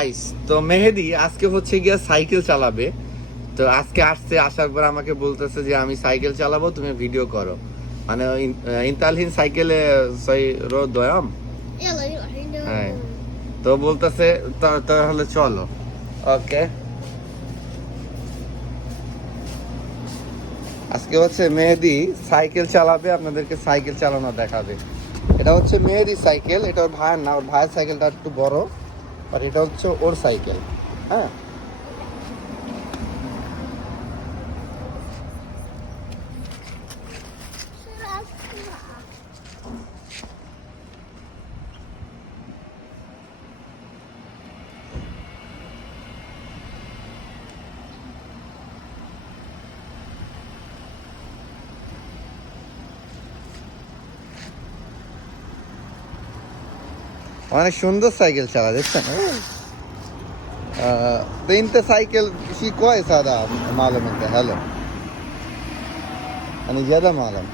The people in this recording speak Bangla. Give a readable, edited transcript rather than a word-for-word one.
গাইস, তো মেহেদি আজকে হচ্ছে গিয়া সাইকেল চালাবে। তো আজকে আসার পর আমাকে বলতেছে যে আমি সাইকেল চালাবো, তুমি ভিডিও করো। মানে ইনতালহিন সাইকেলে সই রো দয়াম। يلا نروح হ্যাঁ, তো বলতেছে তাহলে চলো। ওকে, আজকে হচ্ছে মেহেদি সাইকেল চালাবে, আপনাদেরকে সাইকেল চালানো দেখাবে। এটা হচ্ছে মেহেদি সাইকেল, এটা ওর ভাইয়ের না, ওর ভাইয়ের সাইকেলটা একটু বড়, আর এটা হচ্ছে ওর সাইকেল। হ্যাঁ, অনেক সুন্দর সাইকেল চালা, দেখছেন? তো انت সাইকেল شيء كويس هذا معلم انت. حلو، انا زياده معلم.